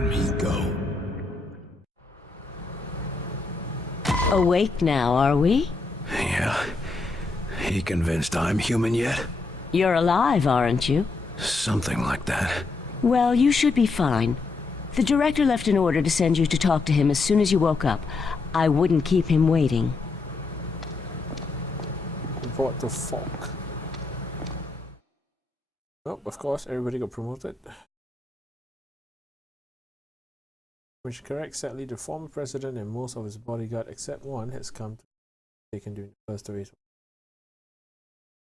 Let me go. Awake now, are we? Yeah. He convinced I'm human yet? You're alive, aren't you? Something like that. Well, you should be fine. The director left an order to send you to talk to him as soon as you woke up. I wouldn't keep him waiting. Report to Falk. Oh, of course, everybody got promoted. Which correct, sadly, the former president and most of his bodyguard, except one, has come to be taken during the first race.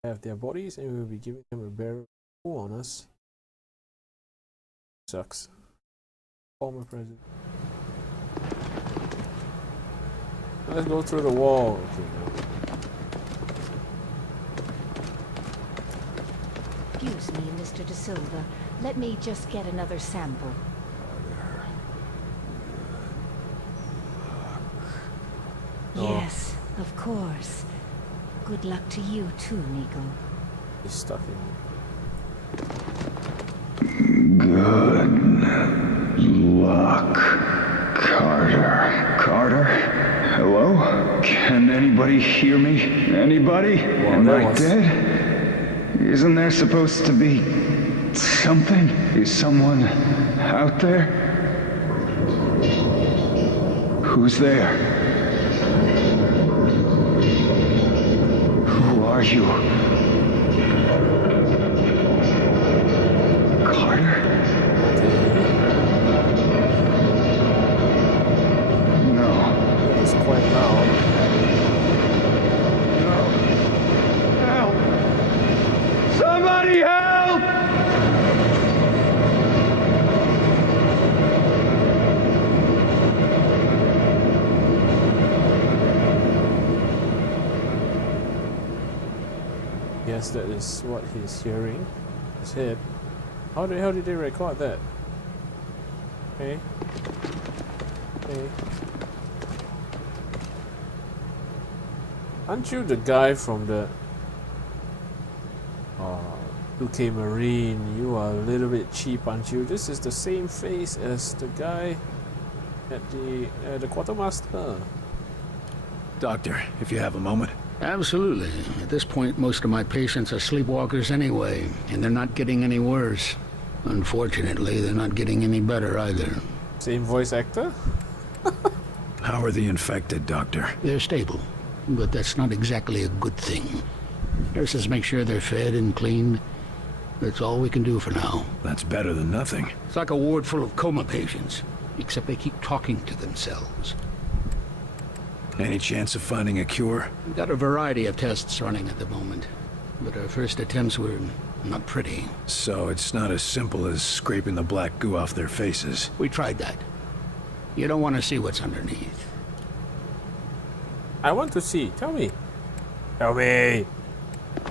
Have their bodies, and we will be giving them a burial on us. Sucks. Former president. Let's go through the wall. Excuse me, Mr. De Silva. Let me just get another sample. Yes, of course. Good luck to you too, Nico. He's stuck in. Good luck, Carter. Carter? Hello? Can anybody hear me? Anybody? Am I dead? Isn't there supposed to be something? Is someone out there? Who's there? Who are you? Carter? No. It's quite loud. No. Help! Somebody help! Yes, that is what he's hearing. His head. How the hell did they record that? Okay. Okay. Aren't you the guy from the 2K Marine? You are a little bit cheap, aren't you? This is the same face as the guy at the quartermaster. Doctor, if you have a moment. Absolutely. At this point, most of my patients are sleepwalkers anyway, and they're not getting any worse. Unfortunately, they're not getting any better either. Same voice actor? How are the infected, Doctor? They're stable, but that's not exactly a good thing. Nurses make sure they're fed and cleaned. That's all we can do for now. That's better than nothing. It's like a ward full of coma patients, except they keep talking to themselves. Any chance of finding a cure? We've got a variety of tests running at the moment, but our first attempts were not pretty. So it's not as simple as scraping the black goo off their faces. We tried that. You don't want to see what's underneath. I want to see. Tell me. Tell me.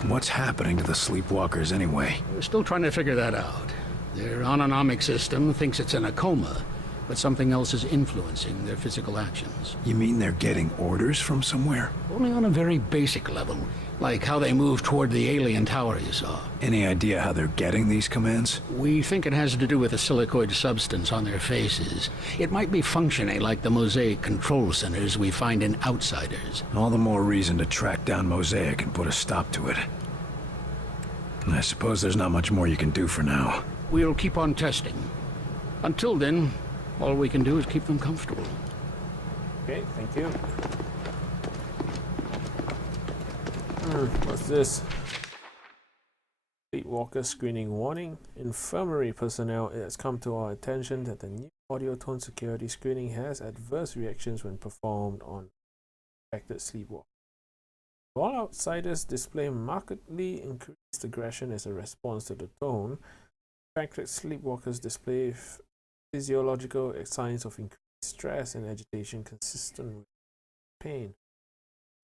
What's happening to the sleepwalkers anyway? We're still trying to figure that out. Their autonomic system thinks it's in a coma, but something else is influencing their physical actions. You mean they're getting orders from somewhere? Only on a very basic level, like how they move toward the alien tower you saw. Any idea how they're getting these commands? We think it has to do with a silicoid substance on their faces. It might be functioning like the Mosaic control centers we find in Outsiders. All the more reason to track down Mosaic and put a stop to it. I suppose there's not much more you can do for now. We'll keep on testing. Until then, all we can do is keep them comfortable. Okay, thank you. What's this? Sleepwalker screening warning. Infirmary personnel, it has come to our attention that the new audio tone security screening has adverse reactions when performed on affected sleepwalkers. While outsiders display markedly increased aggression as a response to the tone, affected sleepwalkers display physiological signs of increased stress and agitation consistent with pain.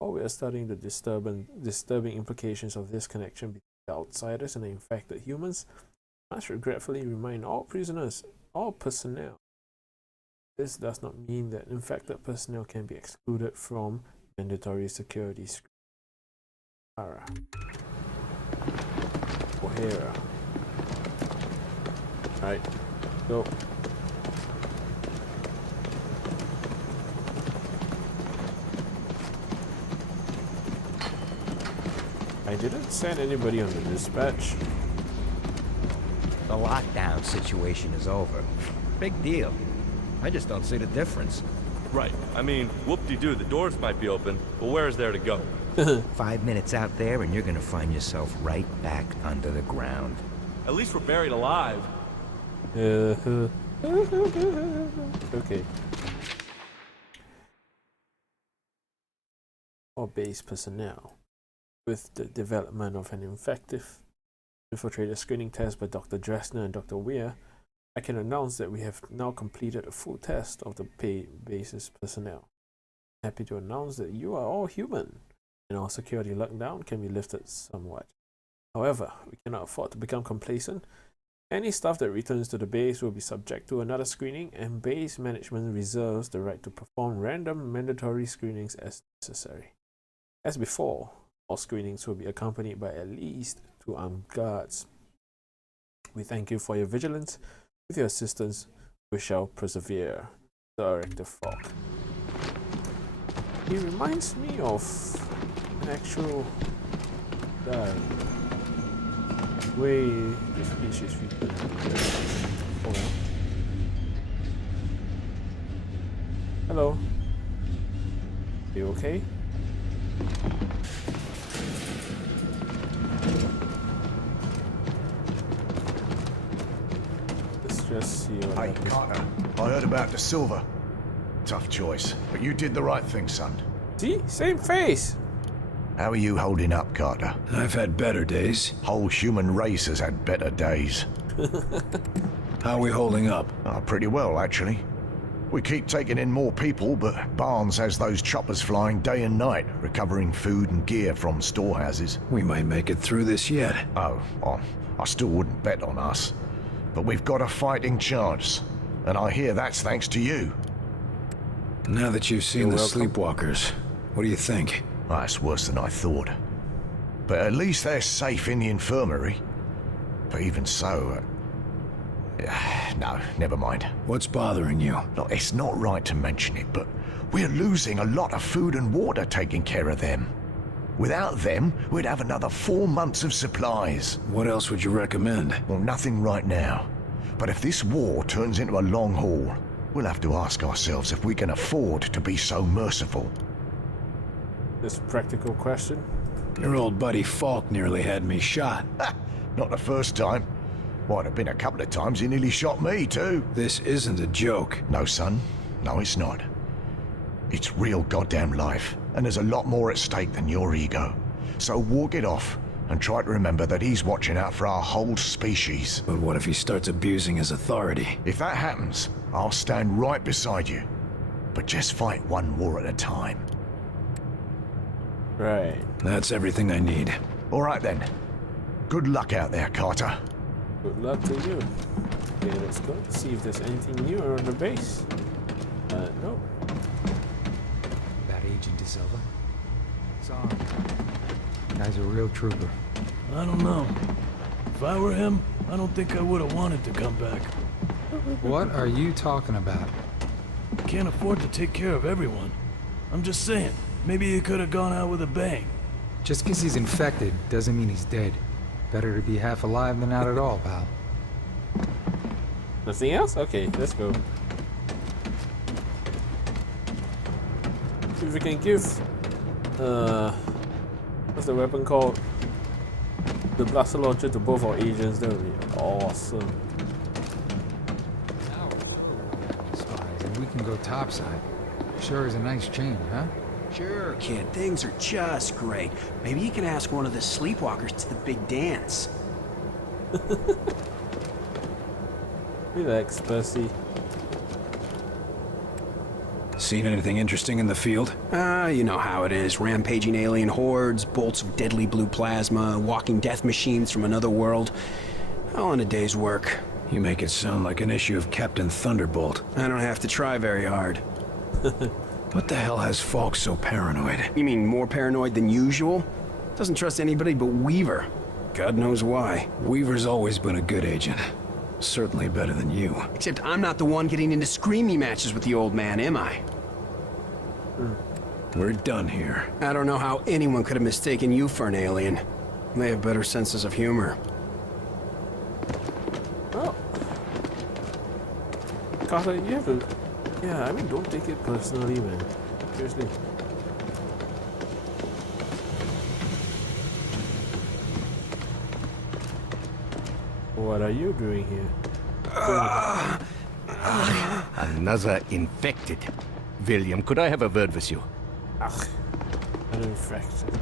While we are studying the disturbing implications of this connection between the outsiders and the infected humans, I must regretfully remind all prisoners, all personnel. This does not mean that infected personnel can be excluded from mandatory security screening. O'Hara. Right, go. I didn't send anybody on the dispatch. The lockdown situation is over. Big deal. I just don't see the difference. Right. I mean, whoop-de-doo, the doors might be open, but where is there to go? 5 minutes out there and you're gonna find yourself right back under the ground. At least we're buried alive. Okay. Or base personnel. With the development of an effective infiltrator screening test by Dr. Dressner and Dr. Weir, I can announce that we have now completed a full test of the base's personnel. Happy to announce that you are all human, and our security lockdown can be lifted somewhat. However, we cannot afford to become complacent. Any staff that returns to the base will be subject to another screening, and base management reserves the right to perform random mandatory screenings as necessary. As before, all screenings will be accompanied by at least 2 armed guards. We thank you for your vigilance. With your assistance, we shall persevere. Director Falk. He reminds me of an actual guy. Way this species we Hello. You okay? Let's just see what Hey, happens. Carter, I heard about the silver. Tough choice, but you did the right thing, son. See? Same face! How are you holding up, Carter? I've had better days. Whole human race has had better days. How are we holding up? Oh, pretty well, actually. We keep taking in more people, but Barnes has those choppers flying day and night, recovering food and gear from storehouses. We might make it through this yet. Oh, I still wouldn't bet on us. But we've got a fighting chance, and I hear that's thanks to you. Now that you've seen You're the welcome. sleepwalkers, what do you think? That's worse than I thought. But at least they're safe in the infirmary. But even so... no, never mind. What's bothering you? Look, it's not right to mention it, but we're losing a lot of food and water taking care of them. Without them, we'd have another 4 months of supplies. What else would you recommend? Well, nothing right now. But if this war turns into a long haul, we'll have to ask ourselves if we can afford to be so merciful. This practical question. Your old buddy Falk nearly had me shot. Ha! Not the first time. Might have been a couple of times he nearly shot me, too. This isn't a joke. No, son. No, it's not. It's real goddamn life, and there's a lot more at stake than your ego. So walk it off, and try to remember that he's watching out for our whole species. But what if he starts abusing his authority? If that happens, I'll stand right beside you. But just fight one war at a time. Right. That's everything I need. All right, then. Good luck out there, Carter. Good luck to you. Okay, let's go. See if there's anything new on the base. No. That Agent De Silva? Sorry. Guy's a real trooper. I don't know. If I were him, I don't think I would have wanted to come back. What are you talking about? Can't afford to take care of everyone. I'm just saying, maybe he could have gone out with a bang. Just because he's infected doesn't mean he's dead. Better to be half alive than not at all, pal. Nothing else? Okay, let's go. See if we can give what's the weapon called? The blaster launcher to both our agents. That would be awesome. Spies, and we can go topside. Sure is a nice change, huh? Sure, kid. Things are just great. Maybe you can ask one of the sleepwalkers to the big dance. Relax, Percy. Seen anything interesting in the field? You know how it is. Rampaging alien hordes, bolts of deadly blue plasma, walking death machines from another world. All in a day's work. You make it sound like an issue of Captain Thunderbolt. I don't have to try very hard. What the hell has Falk so paranoid? You mean more paranoid than usual? Doesn't trust anybody but Weaver. God knows why. Weaver's always been a good agent. Certainly better than you. Except I'm not the one getting into screamy matches with the old man, am I? We're done here. I don't know how anyone could have mistaken you for an alien. They have better senses of humor. Well, Carter, you have to... Yeah, I mean, don't take it personally, man. Seriously. What are you doing here? Another infected. William, could I have a word with you? Ugh, an infected.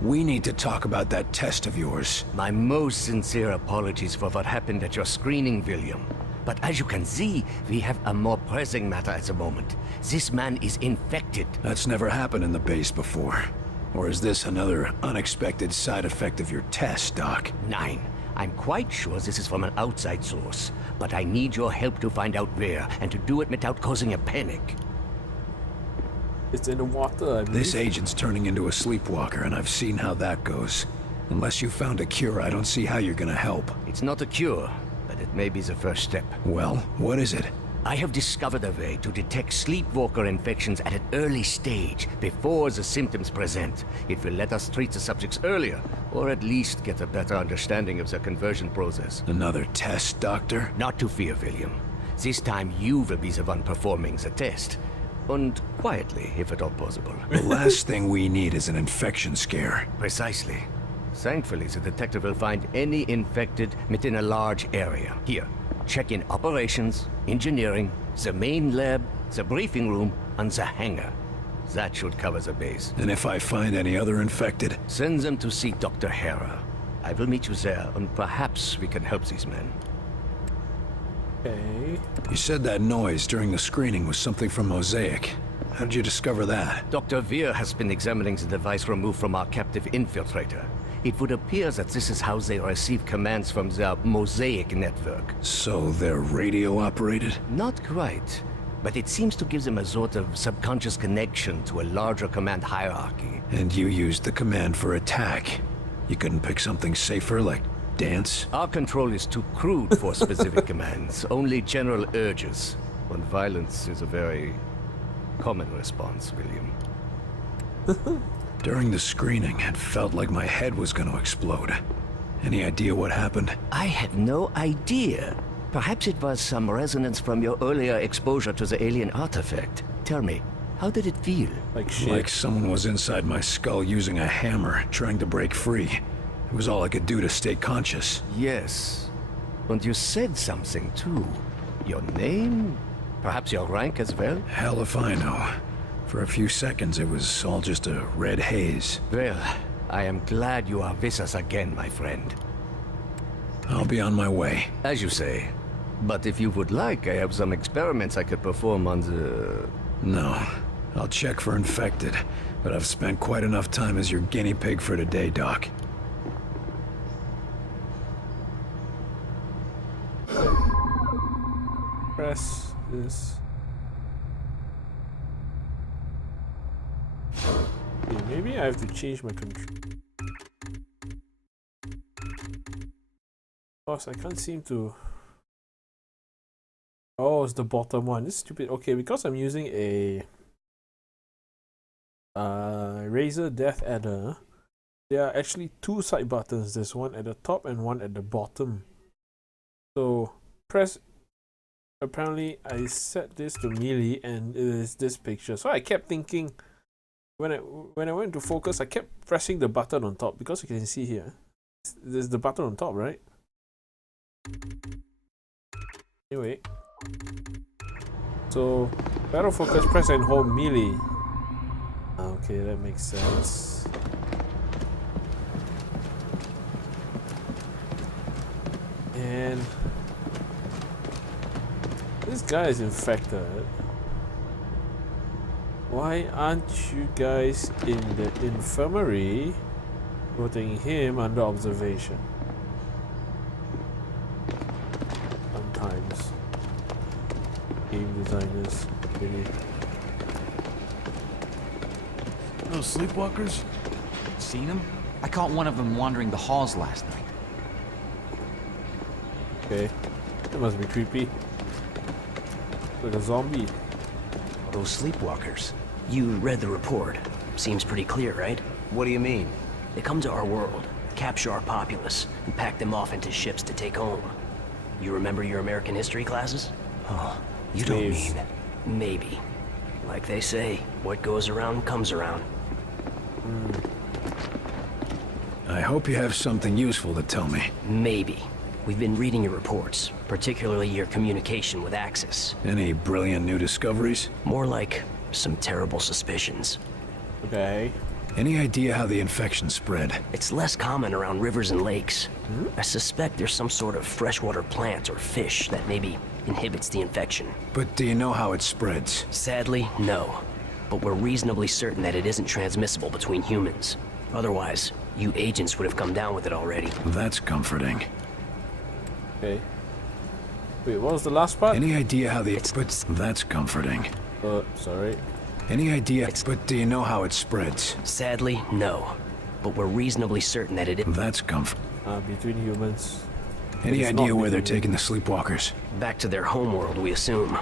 We need to talk about that test of yours. My most sincere apologies for what happened at your screening, William. But as you can see, we have a more pressing matter at the moment. This man is infected. That's never happened in the base before. Or is this another unexpected side effect of your test, Doc? Nine. I'm quite sure this is from an outside source, but I need your help to find out where, and to do it without causing a panic. It's in the water, I believe. This agent's turning into a sleepwalker, and I've seen how that goes. Unless you found a cure, I don't see how you're gonna help. It's not a cure, but it may be the first step. Well, what is it? I have discovered a way to detect sleepwalker infections at an early stage, before the symptoms present. It will let us treat the subjects earlier, or at least get a better understanding of the conversion process. Another test, Doctor? Not to fear, William. This time you will be the one performing the test. And quietly, if at all possible. The last thing we need is an infection scare. Precisely. Thankfully, the detective will find any infected within a large area. Here, check in operations, engineering, the main lab, the briefing room, and the hangar. That should cover the base. And if I find any other infected? Send them to see Dr. Hera. I will meet you there, and perhaps we can help these men. Okay. You said that noise during the screening was something from Mosaic. How did you discover that? Dr. Veer has been examining the device removed from our captive infiltrator. It would appear that this is how they receive commands from their Mosaic network. So they're radio-operated? Not quite. But it seems to give them a sort of subconscious connection to a larger command hierarchy. And you used the command for attack. You couldn't pick something safer, like dance? Our control is too crude for specific commands, only general urges. And violence is a very common response, William. During the screening, it felt like my head was going to explode. Any idea what happened? I have no idea. Perhaps it was some resonance from your earlier exposure to the alien artifact. Tell me, how did it feel? Like shit. Like someone was inside my skull using a hammer, trying to break free. It was all I could do to stay conscious. Yes. And you said something, too. Your name? Perhaps your rank as well? Hell if I know. For a few seconds, it was all just a red haze. Well, I am glad you are with us again, my friend. I'll be on my way. As you say. But if you would like, I have some experiments I could perform on the... No. I'll check for infected, but I've spent quite enough time as your guinea pig for today, Doc. Press this. Okay, maybe I have to change my control. Because I can't seem to... Oh, it's the bottom one. This is stupid. Okay, because I'm using a Razer Death Adder, there are actually two side buttons. There's one at the top and one at the bottom. So press... Apparently I set this to melee and it is this picture. So I kept thinking, when I went to focus, I kept pressing the button on top, because you can see here, there's the button on top, right? Anyway, so battle focus, press and hold melee. Okay, that makes sense. And this guy is infected. Why aren't you guys in the infirmary putting him under observation? Sometimes game designers really... Those sleepwalkers? Seen them? I caught one of them wandering the halls last night. Okay, that must be creepy. Like a zombie. Those sleepwalkers. You read the report. Seems pretty clear, right? What do you mean? They come to our world, capture our populace, and pack them off into ships to take home. You remember your American history classes? Oh, you don't mean... Maybe. Like they say, what goes around comes around. I hope you have something useful to tell me. Maybe. We've been reading your reports, particularly your communication with Axis. Any brilliant new discoveries? More like some terrible suspicions. Okay. Any idea how the infection spread? It's less common around rivers and lakes. I suspect there's some sort of freshwater plant or fish that maybe inhibits the infection. But do you know how it spreads? Sadly, no. But we're reasonably certain that it isn't transmissible between humans. Otherwise, you agents would have come down with it already. That's comforting. Okay. Wait, what was the last part? Any idea how the... But that's comforting. Sorry. Any idea... But do you know how it spreads? Sadly, no. But we're reasonably certain that it... That's comforting. Between humans. Any idea where they're taking the sleepwalkers? Back to their homeworld, we assume.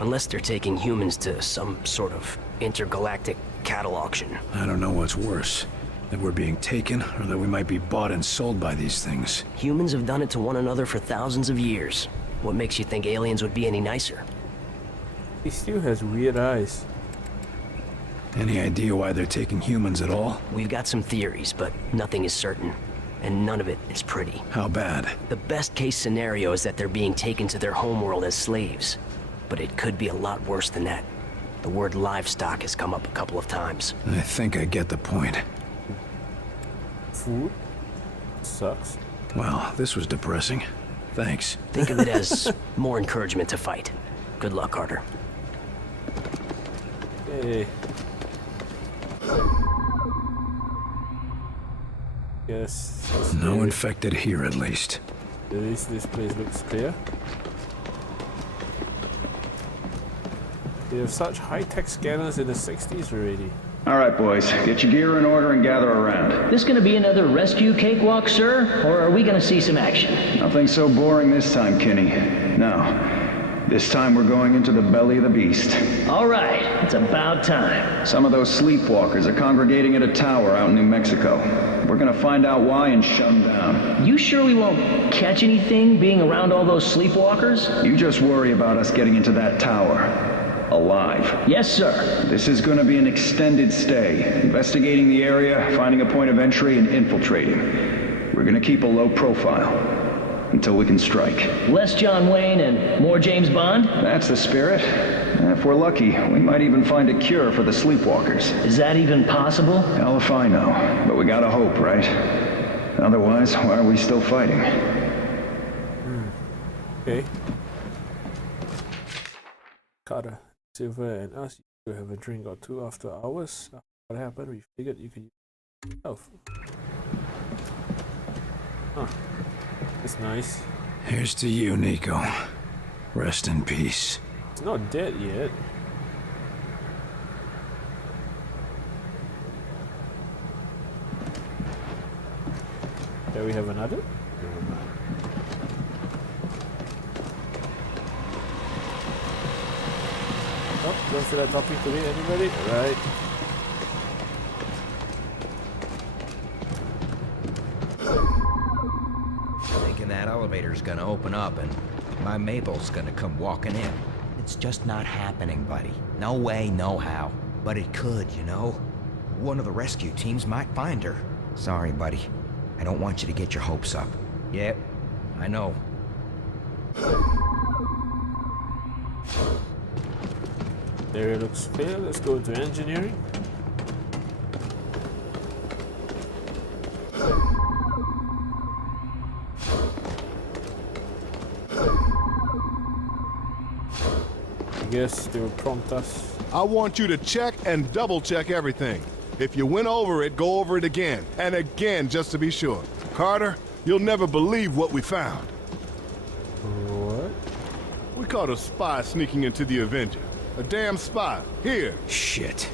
Unless they're taking humans to some sort of intergalactic cattle auction. I don't know what's worse. That we're being taken, or that we might be bought and sold by these things. Humans have done it to one another for thousands of years. What makes you think aliens would be any nicer? He still has weird eyes. Any idea why they're taking humans at all? We've got some theories, but nothing is certain. And none of it is pretty. How bad? The best case scenario is that they're being taken to their homeworld as slaves. But it could be a lot worse than that. The word livestock has come up a couple of times. I think I get the point. Food? Sucks. Well, this was depressing. Thanks. Think of it as more encouragement to fight. Good luck, Carter. Hey. Yes. No infected here, at least. At least this place looks clear. They have such high-tech scanners in the 60s already. All right, boys. Get your gear in order and gather around. This gonna be another rescue cakewalk, sir? Or are we gonna see some action? Nothing so boring this time, Kinney. No. This time we're going into the belly of the beast. All right. It's about time. Some of those sleepwalkers are congregating at a tower out in New Mexico. We're gonna find out why and shut them down. You sure we won't catch anything being around all those sleepwalkers? You just worry about us getting into that tower. Alive. Yes, sir. This is going to be an extended stay. Investigating the area, finding a point of entry, and infiltrating. We're going to keep a low profile. Until we can strike. Less John Wayne and more James Bond? That's the spirit. If we're lucky, we might even find a cure for the sleepwalkers. Is that even possible? Hell if I know. But we gotta hope, right? Otherwise, why are we still fighting? Okay. Carter, Silver, and us you have a drink or two after hours. What happened? We figured you could use yourself. Huh. That's nice. Here's to you, Nico. Rest in peace. It's not dead yet. There we have another. Oh, don't feel like talking to me, anybody? Right. Thinking that elevator's gonna open up and my Mabel's gonna come walking in. It's just not happening, buddy. No way, no how. But it could, you know? One of the rescue teams might find her. Sorry, buddy. I don't want you to get your hopes up. Yep, I know. There it looks clear. Let's go to engineering. I guess they will prompt us. I want you to check and double check everything. If you went over it, go over it again. And again, just to be sure. Carter, you'll never believe what we found. What? We caught a spy sneaking into the Avenger. A damn spy. Here. Shit.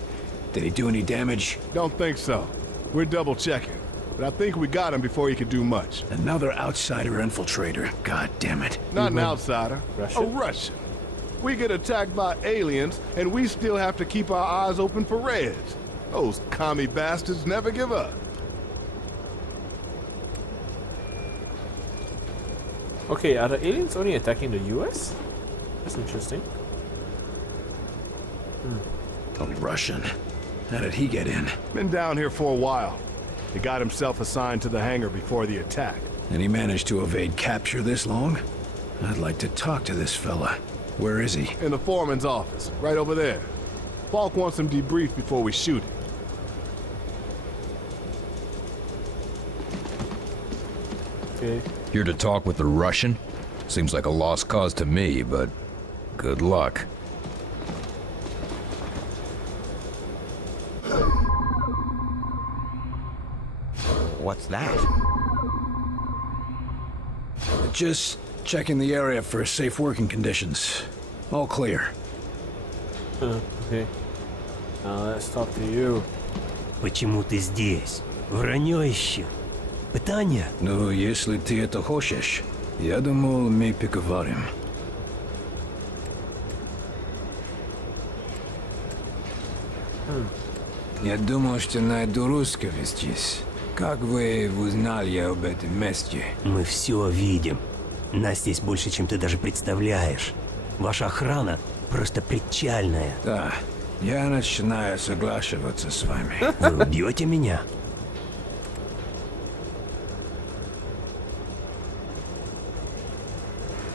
Did he do any damage? Don't think so. We're double checking. But I think we got him before he could do much. Another outsider infiltrator. God damn it. Not an outsider. Russian? A Russian. We get attacked by aliens, and we still have to keep our eyes open for Reds. Those commie bastards never give up. Okay, are the aliens only attacking the US? That's interesting. A Russian. How did he get in? Been down here for a while. He got himself assigned to the hangar before the attack. And he managed to evade capture this long? I'd like to talk to this fella. Where is he? In the foreman's office, right over there. Falk wants him debriefed before we shoot him. Okay. Here to talk with the Russian? Seems like a lost cause to me, but good luck. What's that? Just checking the area for safe working conditions. All clear. Okay. Now let's talk to you. Почему ты здесь? Вранье еще. Пытание? Ну, если ты это хочешь, я думал, мы поговорим. Я думал, что найду русского здесь. Как вы узнали об этом месте? Мы все видим. Нас здесь больше, чем ты даже представляешь. Ваша охрана просто причальная. Да, я начинаю соглашиваться с вами. Вы убьете меня?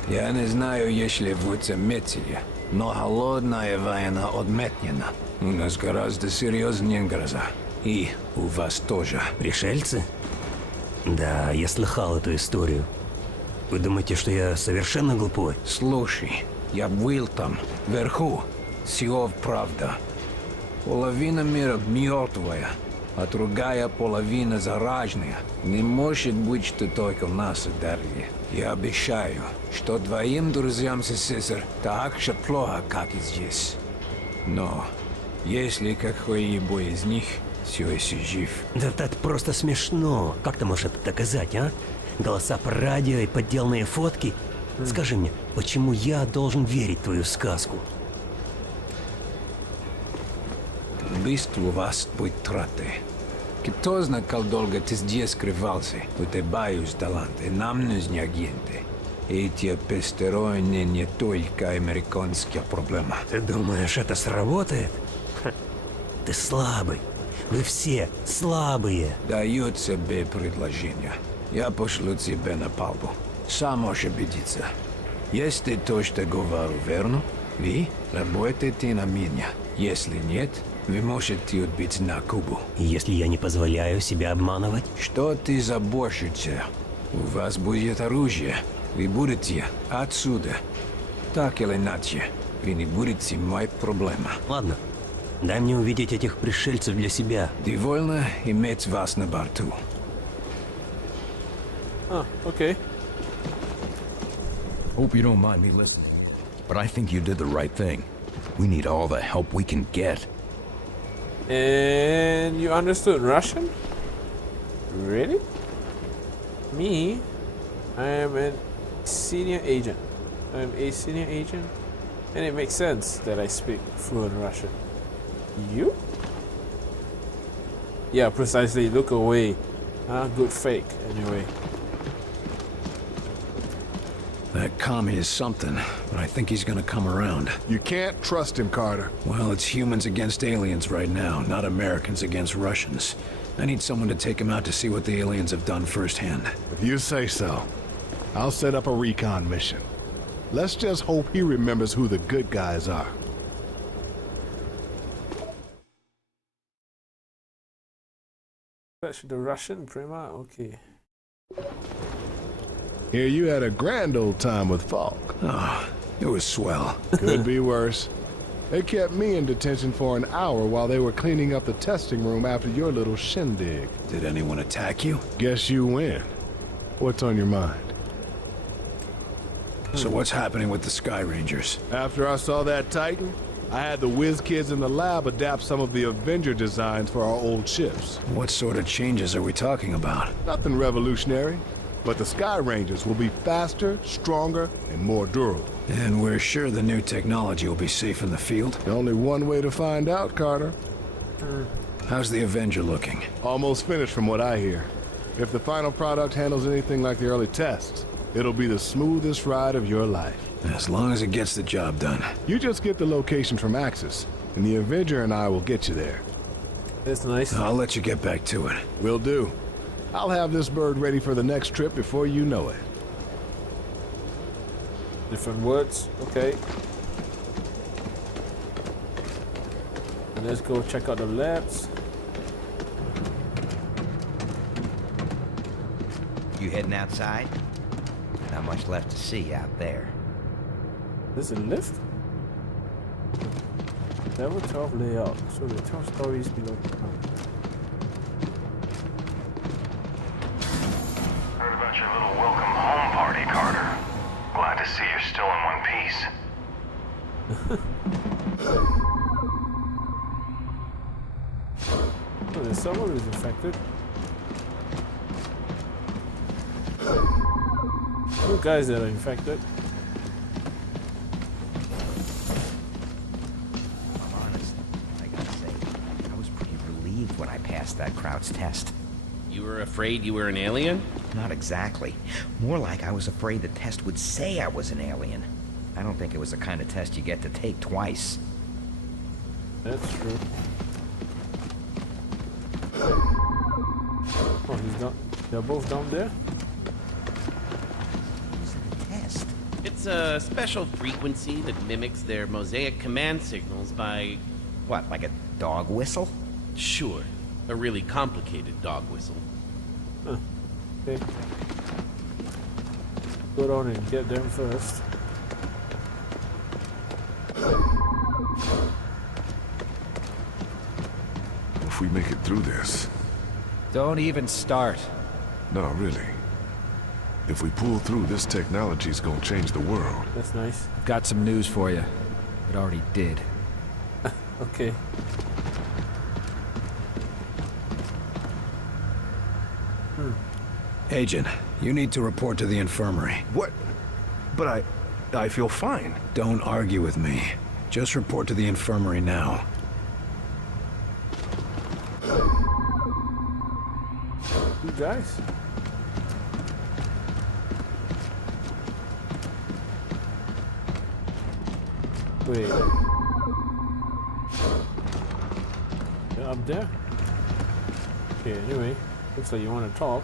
Я не знаю, если вы заметили, но холодная война отметнена. У нас гораздо серьезнее гроза. И у вас тоже. Пришельцы? Да, я слыхал эту историю. Вы думаете, что я совершенно глупой? Слушай, я был там, вверху. Все правда. Половина мира мертвая, а другая половина зараженная. Не может быть, что только нас ударили. Я обещаю, что двоим друзьям СССР так же плохо, как и здесь. Но если какой-либо из них все еще жив... Да это просто смешно. Как ты можешь это доказать, а? Голоса по радио и подделанные фотки? Скажи мне, почему я должен верить в твою сказку? Убийство вас будет траты. Кто знает, как долго ты здесь скрывался? У тебя есть таланты, нам нужны агенты. Эти посторонние не только американская проблема. Ты думаешь, это сработает? Ха. Ты слабый. Вы все слабые. Даю тебе предложение. Я пошлю тебя на палубу. Сам можешь убедиться. Если то, что говорю, верно, вы работаете на меня. Если нет, вы можете отбить на Кубу. Если я не позволяю себя обманывать? Что ты заботишься? У вас будет оружие. Вы будете отсюда. Так или иначе, вы не будете моей проблемой. Ладно. Дай мне увидеть этих пришельцев для себя. Довольно иметь вас на борту. Okay. Hope you don't mind me listening, but I think you did the right thing. We need all the help we can get. And you understood Russian? Really? Me? I am a senior agent. I'm a senior agent. And it makes sense that I speak fluent Russian. You? Yeah, precisely. Look away. Good fake, anyway. That commie is something, but I think he's gonna come around. You can't trust him, Carter. Well, it's humans against aliens right now, not Americans against Russians. I need someone to take him out to see what the aliens have done firsthand. If you say so, I'll set up a recon mission. Let's just hope he remembers who the good guys are. Fetch the Russian, Prima? Okay. Here you had a grand old time with Falk. Oh, it was swell. Could be worse. They kept me in detention for an hour while they were cleaning up the testing room after your little shindig. Did anyone attack you? Guess you win. What's on your mind? So what's happening with the Sky Rangers? After I saw that Titan, I had the whiz kids in the lab adapt some of the Avenger designs for our old ships. What sort of changes are we talking about? Nothing revolutionary. But the Sky Rangers will be faster, stronger, and more durable. And we're sure the new technology will be safe in the field? Only one way to find out, Carter. How's the Avenger looking? Almost finished from what I hear. If the final product handles anything like the early tests, It'll be the smoothest ride of your life. As long as it gets the job done. You just get the location from Axis, and the Avenger and I will get you there. That's nice. I'll let you get back to it. Will do. I'll have this bird ready for the next trip before you know it. Different words, okay. And let's go check out the labs. You heading outside? Not much left to see out there. There's a lift? Level 12 layout. So the 12 stories below. Heard about your little welcome home party, Carter. Glad to see you're still in one piece. Oh, there's someone who's infected. Two guys that are infected. When I passed that Kraut's test. You were afraid you were an alien? Not exactly. More like I was afraid the test would say I was an alien. I don't think it was the kind of test you get to take twice. That's true. Oh, he's down. They're both down there? Test. It's a special frequency that mimics their mosaic command signals by... What, like a dog whistle? Sure. A really complicated dog whistle. Huh. Okay. Go down and get them first. If we make it through this... Don't even start. No, really. If we pull through, this technology's gonna change the world. That's nice. Got some news for you. It already did. Okay. Agent, you need to report to the infirmary. What? But I feel fine. Don't argue with me. Just report to the infirmary now. You guys? Wait. You're up there? Okay, anyway. Looks like you want to talk.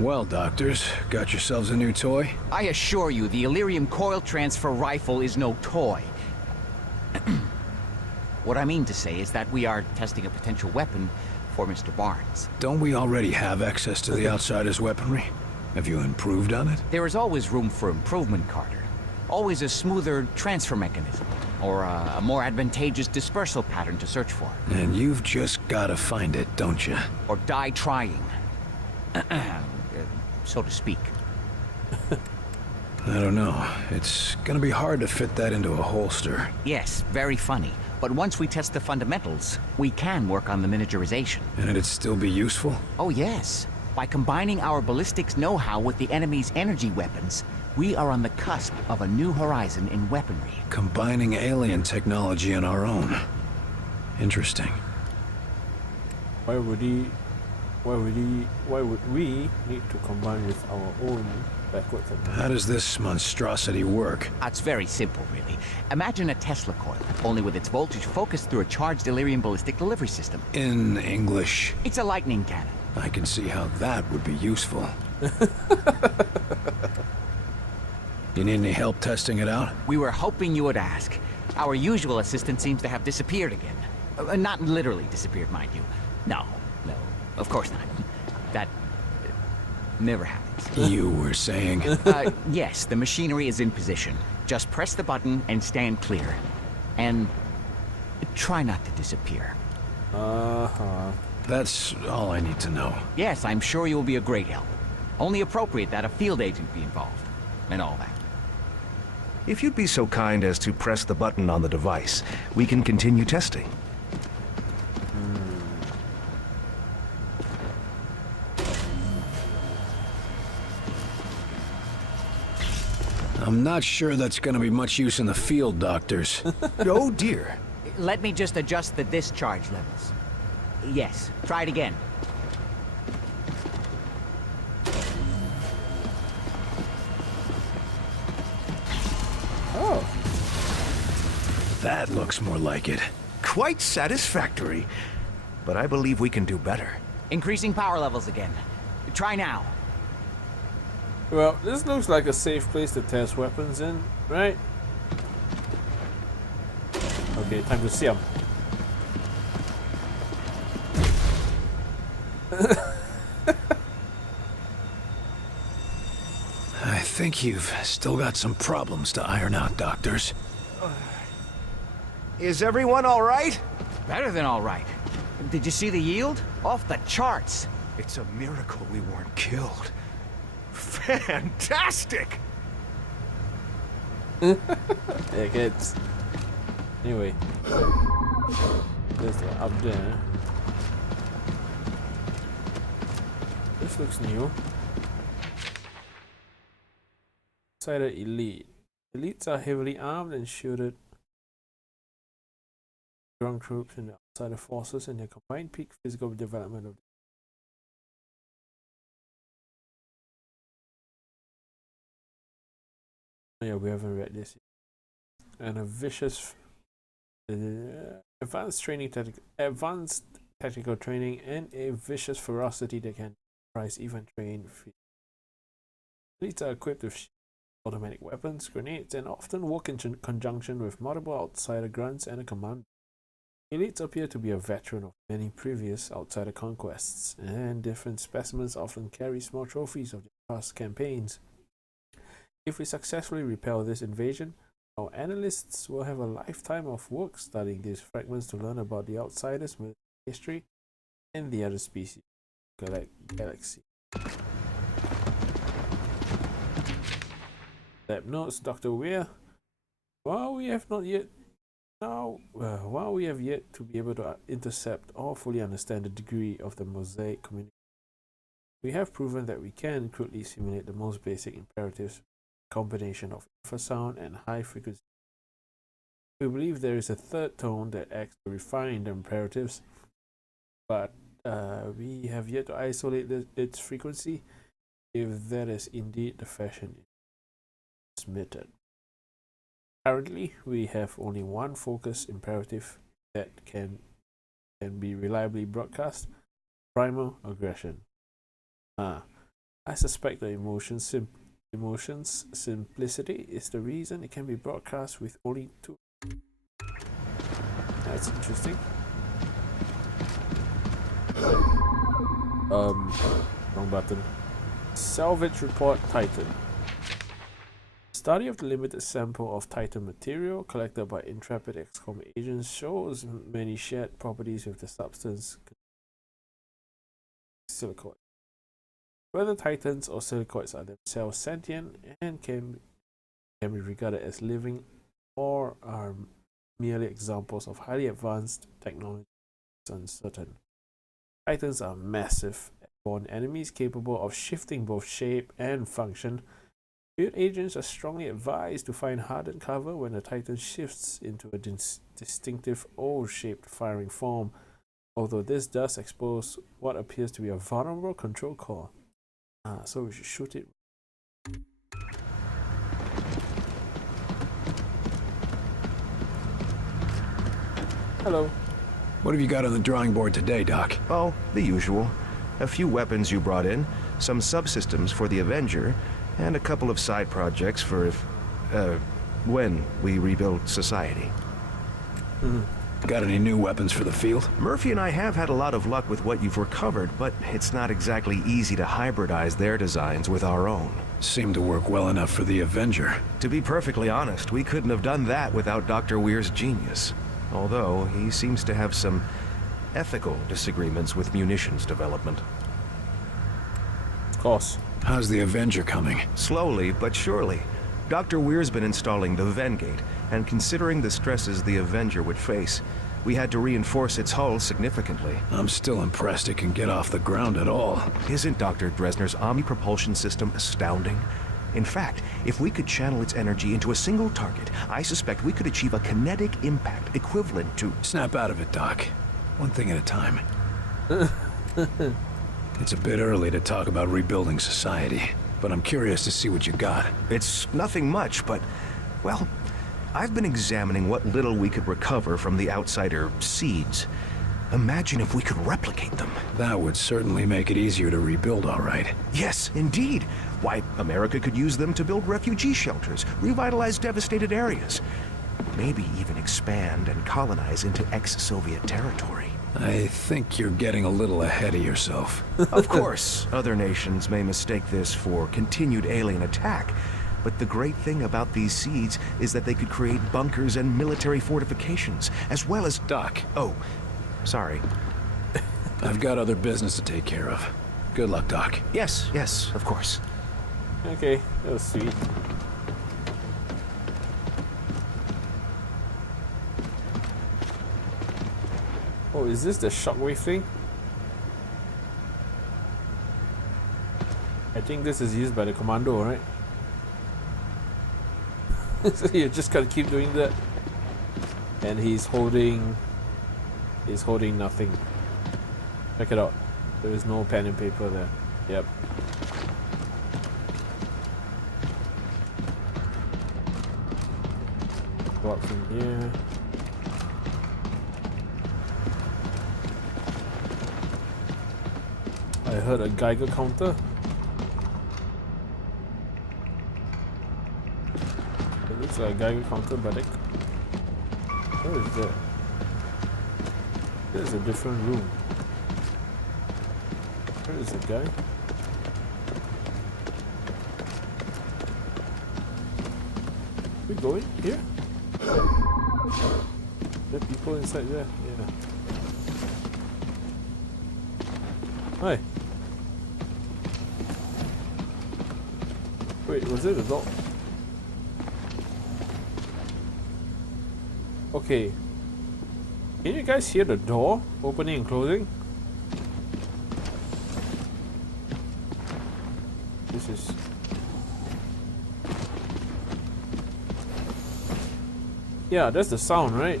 Well, doctors, got yourselves a new toy? I assure you, the Illyrium coil transfer rifle is no toy. What I mean to say is that we are testing a potential weapon for Mr. Barnes. Don't we already have access to the outsider's weaponry? Have you improved on it? There is always room for improvement, Carter. Always a smoother transfer mechanism, or a more advantageous dispersal pattern to search for. And you've just gotta find it, don't you? Or die trying. So to speak. I don't know. It's gonna be hard to fit that into a holster. Yes, very funny. But once we test the fundamentals, we can work on the miniaturization. And it'd still be useful? Oh yes. By combining our ballistics know-how with the enemy's energy weapons, we are on the cusp of a new horizon in weaponry. Combining alien technology and our own. Interesting. Why would we need to combine with our own backward technology? How does this monstrosity work? It's very simple, really. Imagine a Tesla coil, only with its voltage focused through a charged Illyrium ballistic delivery system. In English? It's a lightning cannon. I can see how that would be useful. You need any help testing it out? We were hoping you would ask. Our usual assistant seems to have disappeared again. Not literally disappeared, mind you. No, of course not. That never happens. You were saying? Yes, the machinery is in position. Just press the button and stand clear. And try not to disappear. That's all I need to know. Yes, I'm sure you will be a great help. Only appropriate that a field agent be involved. And all that. If you'd be so kind as to press the button on the device, we can continue testing. I'm not sure that's gonna be much use in the field, doctors. Oh dear. Let me just adjust the discharge levels. Yes, try it again. That looks more like it. Quite satisfactory. But I believe we can do better. Increasing power levels again. Try now. Well, this looks like a safe place to test weapons in, right? Okay, time to see them. I think you've still got some problems to iron out, doctors. Is everyone all right? Better than all right. Did you see the yield? Off the charts. It's a miracle we weren't killed. Fantastic! Yeah, kids. Anyway, there's the up there. This looks new. Outsider Elite. Elites are heavily armed and shielded. Strong troops in the outsider forces and their combined peak physical development of. Yeah, we haven't read this yet. And a vicious advanced tactical training and a vicious ferocity that can price even trained. Elites are equipped with automatic weapons, grenades, and often work in conjunction with multiple outsider grunts and a commander. Elites appear to be a veteran of many previous outsider conquests, and different specimens often carry small trophies of their past campaigns. If we successfully repel this invasion, our analysts will have a lifetime of work studying these fragments to learn about the outsiders' history and the other species galaxy. Lab notes, Dr. Weir. While we have yet to be able to intercept or fully understand the degree of the Mosaic community, we have proven that we can crudely simulate the most basic imperatives, combination of infrasound and high frequency. We believe there is a third tone that acts to refine the imperatives, but we have yet to isolate its frequency, if that is indeed the fashion transmitted. Currently, we have only one focus imperative that can be reliably broadcast: primal aggression. I suspect the emotion's simplicity is the reason it can be broadcast with only two. That's interesting. Wrong button. Salvage report Titan. Study of the limited sample of Titan material collected by intrepid XCOM agents shows many shared properties with the substance silicoid. Whether Titans or silicoids are themselves sentient and can be regarded as living or are merely examples of highly advanced technology is uncertain. Titans are massive, airborne enemies capable of shifting both shape and function. Field agents are strongly advised to find hardened cover when the Titan shifts into a distinctive O-shaped firing form, although this does expose what appears to be a vulnerable control core. So we should shoot it. Hello. What have you got on the drawing board today, Doc? Oh, the usual. A few weapons you brought in, some subsystems for the Avenger, and a couple of side projects for when we rebuild society. Got any new weapons for the field? Murphy and I have had a lot of luck with what you've recovered, but it's not exactly easy to hybridize their designs with our own. Seemed to work well enough for the Avenger. To be perfectly honest, we couldn't have done that without Dr. Weir's genius. Although, he seems to have some ethical disagreements with munitions development. Of course. How's the Avenger coming? Slowly, but surely. Dr. Weir's been installing the Vengate, and considering the stresses the Avenger would face, we had to reinforce its hull significantly. I'm still impressed it can get off the ground at all. Isn't Dr. Dresner's omni-propulsion system astounding? In fact, if we could channel its energy into a single target, I suspect we could achieve a kinetic impact equivalent to... Snap out of it, Doc. One thing at a time. It's a bit early to talk about rebuilding society, but I'm curious to see what you got. It's nothing much, but, well, I've been examining what little we could recover from the outsider seeds. Imagine if we could replicate them. That would certainly make it easier to rebuild, all right. Yes, indeed. Why, America could use them to build refugee shelters, revitalize devastated areas, maybe even expand and colonize into ex-Soviet territory. I think you're getting a little ahead of yourself. Of course, other nations may mistake this for continued alien attack, but the great thing about these seeds is that they could create bunkers and military fortifications, as well as... Doc. Oh, sorry. I've got other business to take care of. Good luck, Doc. Yes, yes, of course. Okay, that was sweet. Oh, is this the shockwave thing? I think this is used by the commando, right? So you just gotta keep doing that. And he's holding nothing. Check it out. There is no pen and paper there. Yep. Go up from here. I heard a Geiger counter. It looks like a Geiger counter, but where is that? There's a different room. Where is the guy? We going here? There are people inside there? Yeah. Hi. Wait, was it a dog? Okay. Can you guys hear the door opening and closing? This is... Yeah, that's the sound, right?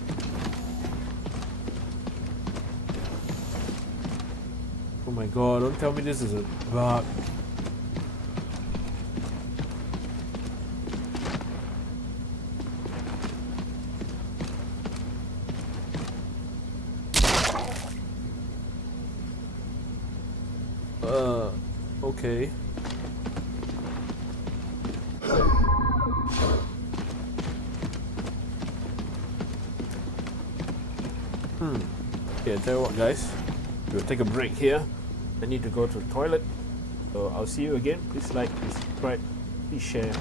Oh my god, don't tell me this is a bug. Okay. Okay, I tell you what, guys. We'll take a break here. I need to go to the toilet. So I'll see you again. Please like, please subscribe, please share.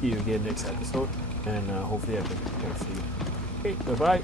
See you again next episode. And hopefully I can see you. Okay, bye-bye.